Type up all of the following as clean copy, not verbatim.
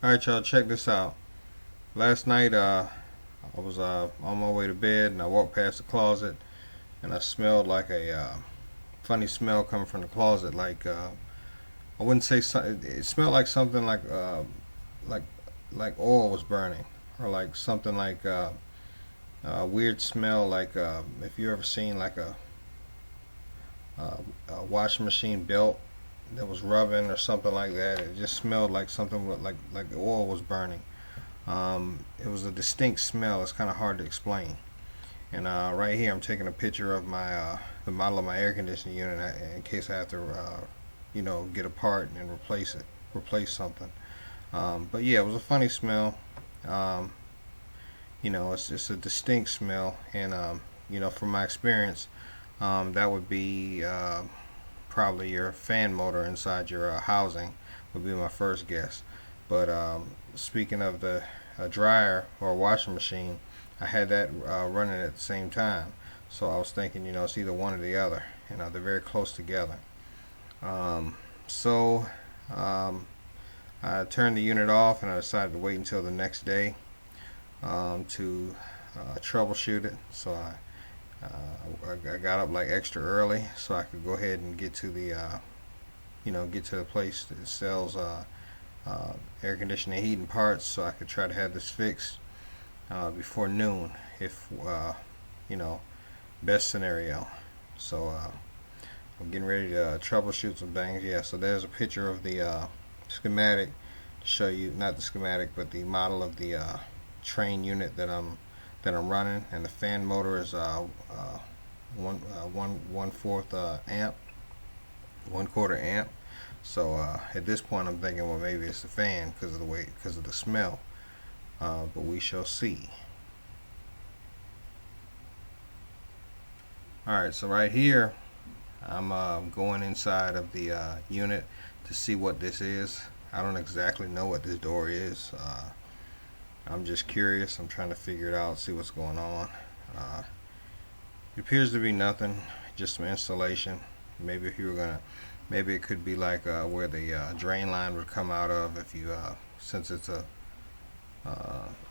Alright, y'all, check this out. Last night, I was on my way to bed and I walked past the closet and I smelled like a funny smell coming from the closet. I wouldn't say it smelled like something like like oil was burning, or like something like a weird smell. Like if you ever seen like a washing machine belt that was rubbing or something like that. It just smelled like something like the oil was burning. It was a distinct smell. It's kind of hard to explain. And right here, I'm taking a picture of my the model of my air conditioning unit in case I have to, get a part and replace something. But yeah, it was a funny smell. Um, it's a distinct smell, and from my experience, that would be probably your fan motor inside your housing would be my first guess. But speaking of the dryer or washing machine, I had that running at the same time. So I was thinking, it's either one or the other. They're very close together. Um, so um, I turned the unit off and I decided to wait until the next day to troubleshoot it. So I got up like extra early so I could go ahead and get to the place that sells air conditioning heating parts, so I could try to have this fixed before noon, if you know, best scenario. So I'm getting ready to troubleshoot some things. Yeah, so there's a picture of the schematic to show you, not the schematic, but the model of the train unit that I'm running, and the fan motor is one fourth amp, 1/4 amp. So at this point, I'm thinking, well, maybe it's the fan because of the smell. But we shall see. All right, so right here, I'm going inside of the unit to see what this is. I don't exactly know what this door is. I'm just curious. I'm trying to figure it out, see what's going on. Uh, it appears to be nothing, just some insulation. Maybe if you were gonna, maybe it could be like where the drain line would come out of if you, since it's a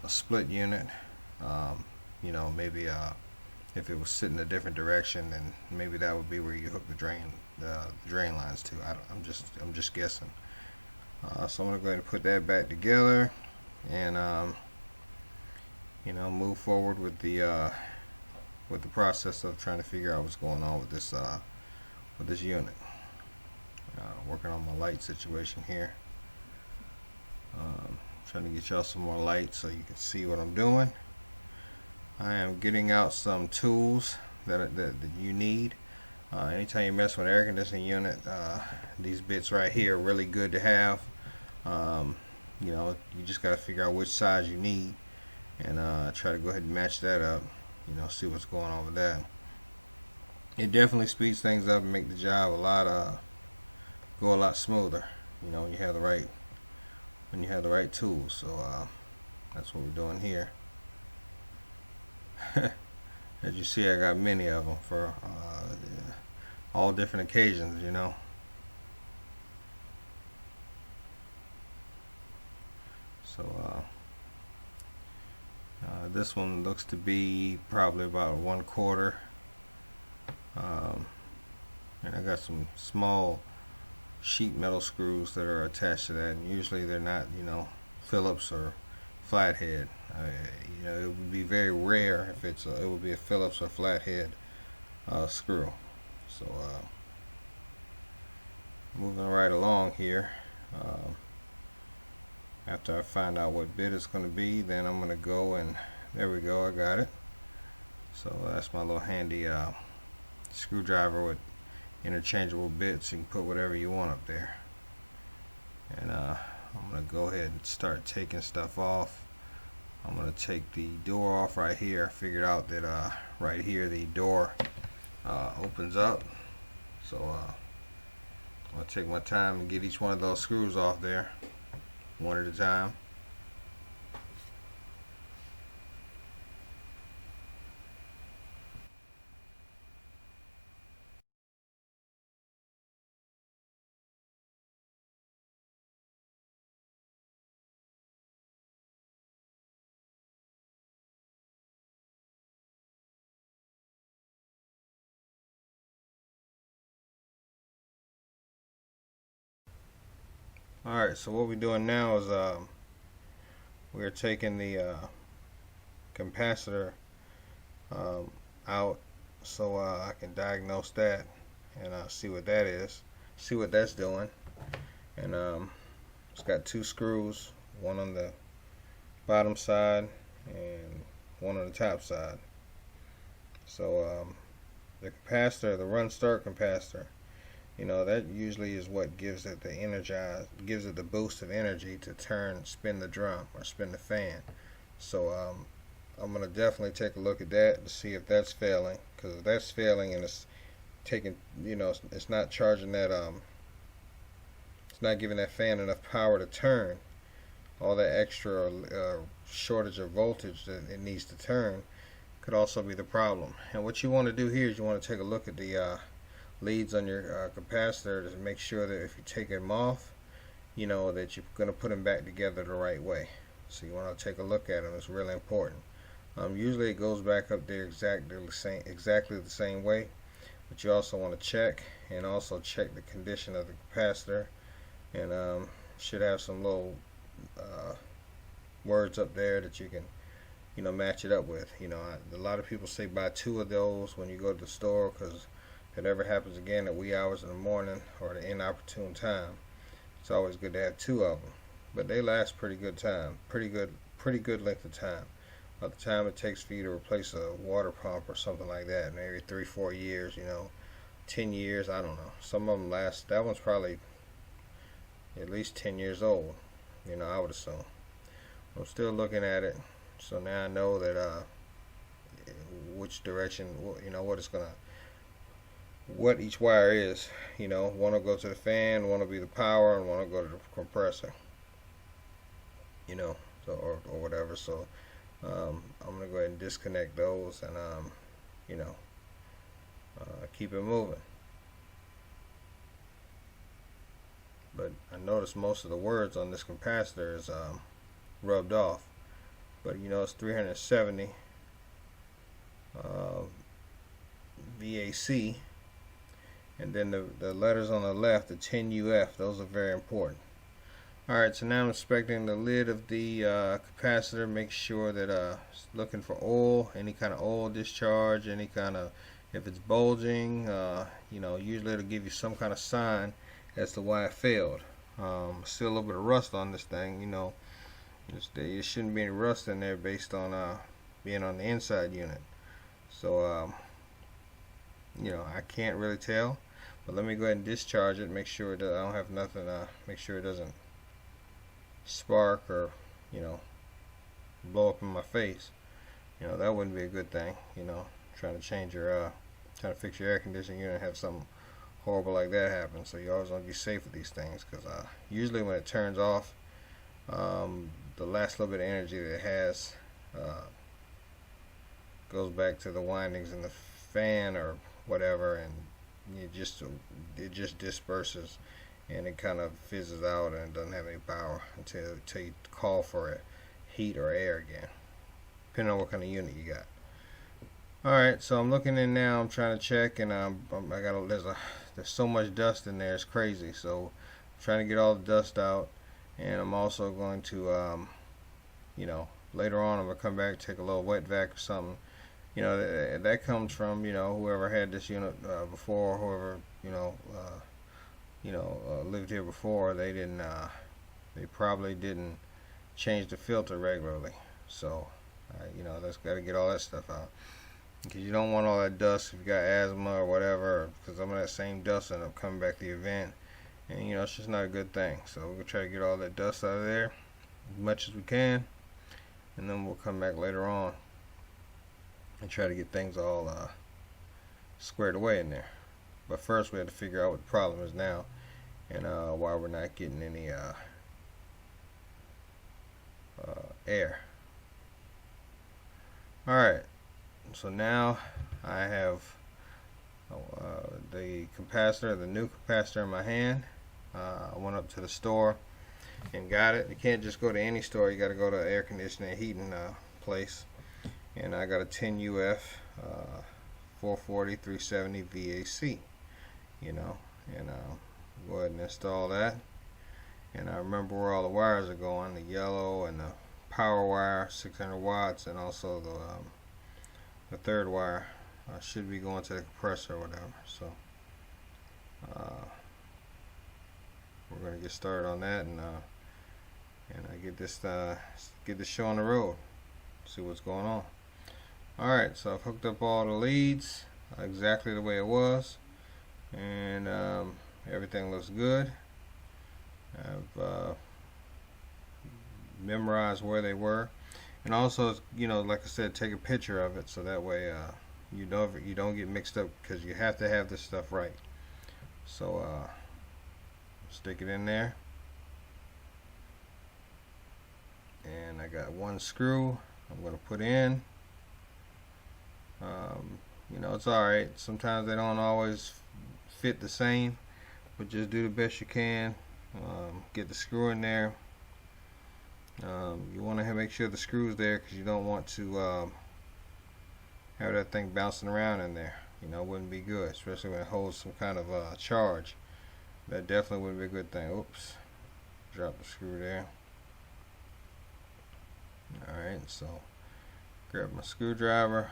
split unit. Um, maybe if it was sitting a different direction, then maybe that would be where you hook the drain lines to. I'm just guessing. So I'm gonna go ahead and put that back together, and move forward with the process of trying to figure out what's going on with this unit. Working on my light situation here. Trying to get y'all some more light so you can see what I'm doing. I am getting out some tools that you need. Anytime you mess with an air conditioning unit, these bits right here are really good to have. Um, you just got to figure out which size you need, and try to go ahead and match that up. See what's going on with that. It definitely speeds things up and make the job go a lot smoother. When you have the right tools. So that's what we're doing here. As you see, I got many of them for all different occasions. So this one looks to be probably about 1/4. Um, and I got some small sheet metal screws that are attached to that, and usually they're not, Phillips or flathead. It would be very rare if it would be a Phillips or flathead screw. So moving right along here. Uh, After I find out what bit it's going to be, then I'm going to go and there we go. I got it. So that's my little handy screwdriver with interchangeable bits. You can put whatever you want up there. And I'm going to go ahead and start taking stuff off. I'm going to take the door off right here. I figured out that right here the door opens up. So I'm going to take my time and get each one of those screws off there, one at a time. Alright, so what we're doing now is we're taking the capacitor um, out, so I can diagnose that and see what that is, see what that's doing. And it's got two screws, one on the bottom side and one on the top side. So the capacitor, the run start capacitor, that usually is what gives it the boost of energy to spin the drum or spin the fan. So I'm gonna definitely take a look at that to see if that's failing, because if that's failing and it's taking, it's not charging that, it's not giving that fan enough power to turn, all that extra shortage of voltage that it needs to turn could also be the problem. And what you want to do here is you want to take a look at the leads on your capacitor to make sure that if you take them off, that you're going to put them back together the right way. So you want to take a look at them. It's really important. Usually it goes back up there exactly the same way, but you also want to check and also check the condition of the capacitor, and should have some little words up there that you can match it up with. A lot of people say buy two of those when you go to the store, because if it ever happens again at wee hours in the morning or the inopportune time, it's always good to have two of them. But they last pretty good length of time. By the time it takes for you to replace a water pump or something like that, maybe 3-4 years, 10 years, I don't know. Some of them last. That one's probably at least 10 years old, I would assume. I'm still looking at it, so now I know that which direction, what each wire is. One will go to the fan, one will be the power, and one will go to the compressor, so, or whatever. So I'm gonna go ahead and disconnect those and keep it moving. But I noticed most of the words on this capacitor is rubbed off. But it's 370 VAC, and then the letters on the left, the 10 UF, those are very important. Alright, so now I'm inspecting the lid of the capacitor. Make sure that looking for oil, any kind of oil discharge, any kind of, if it's bulging, usually it'll give you some kind of sign as to why it failed. Still a little bit of rust on this thing, there shouldn't be any rust in there based on being on the inside unit. So I can't really tell, but let me go ahead and discharge it, make sure that I don't have nothing, make sure it doesn't spark or blow up in my face. That wouldn't be a good thing. Trying to fix your air conditioning unit and have something horrible like that happen. So you always want to be safe with these things, because usually when it turns off, the last little bit of energy that it has goes back to the windings in the fan or whatever, and it just disperses and it kind of fizzes out and doesn't have any power until you call for it, heat or air again, depending on what kind of unit you got. Alright, so I'm looking in now, I'm trying to check, and there's so much dust in there, it's crazy. So I'm trying to get all the dust out, and I'm also going to later on I'm going to come back, take a little wet vac or something. That comes from whoever had this unit before, whoever lived here before. They probably didn't change the filter regularly. So that's got to get all that stuff out, because you don't want all that dust if you got asthma or whatever, because some of that same dust end up coming back to the event, and it's just not a good thing. So we're gonna try to get all that dust out of there as much as we can, and then we'll come back later on and try to get things all squared away in there. But first we have to figure out what the problem is now, and why we're not getting any air. Alright, so now I have the capacitor, the new capacitor in my hand. I went up to the store and got it. You can't just go to any store, you got to go to air conditioning and heating place. And I got a 10 UF 440 370 VAC, and go ahead and install that. and I remember where all the wires are going, the yellow and the power wire 600 watts, and also the third wire should be going to the compressor or whatever. So we're going to get started on that, and I get this show on the road, see what's going on. Alright, so I've hooked up all the leads exactly the way it was, and everything looks good. I've memorized where they were, and also, you know, like I said, take a picture of it so that way you don't get mixed up, because you have to have this stuff right. So stick it in there, and I got one screw I'm going to put in. You know, it's alright, sometimes they don't always fit the same, but just do the best you can. Get the screw in there. You want to make sure the screw's there, because you don't want to have that thing bouncing around in there. You know, it wouldn't be good, especially when it holds some kind of charge. That definitely wouldn't be a good thing. Oops, drop the screw there. Alright, so grab my screwdriver,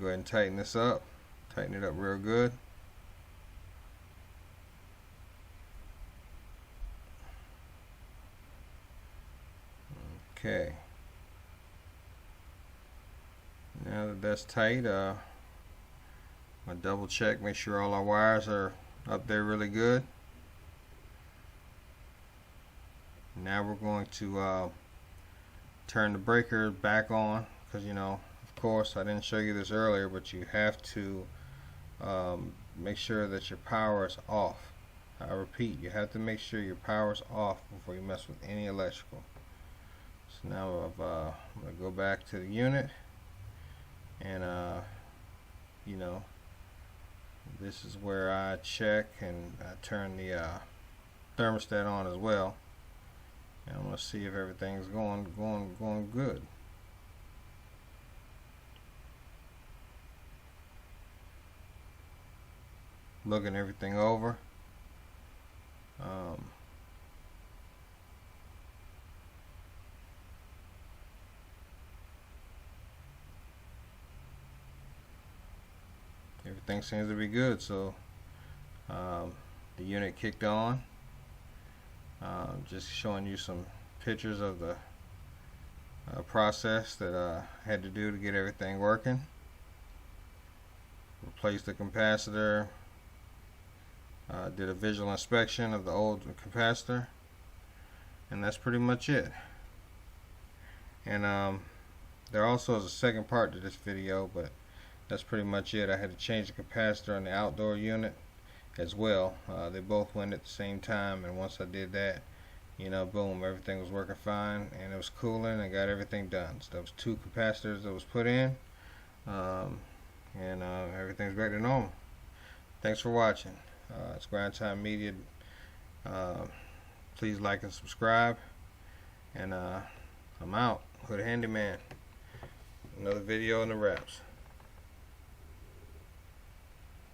go ahead and tighten this up, tighten it up real good. Okay, now that that's tight, I double check, make sure all our wires are up there really good. Now we're going to turn the breaker back on, because, you know, of course I didn't show you this earlier, but you have to make sure that your power is off. I repeat, you have to make sure your power is off before you mess with any electrical. So now I'm going to go back to the unit, and you know, this is where I check and I turn the thermostat on as well, and I'm going to see if everything's going good. Looking everything over. Everything seems to be good, so the unit kicked on. Just showing you some pictures of the process that I had to do to get everything working. Replaced the capacitor, did a visual inspection of the old capacitor, and that's pretty much it. And there also is a second part to this video, but that's pretty much it. I had to change the capacitor on the outdoor unit as well. They both went at the same time, and once I did that, you know, boom, everything was working fine, and it was cooling. I got everything done. So there was 2 capacitors that was put in, and everything's back to normal. Thanks for watching. It's Grind Time Media. Please like and subscribe, and I'm out. Hood Handyman. Another video in the wraps.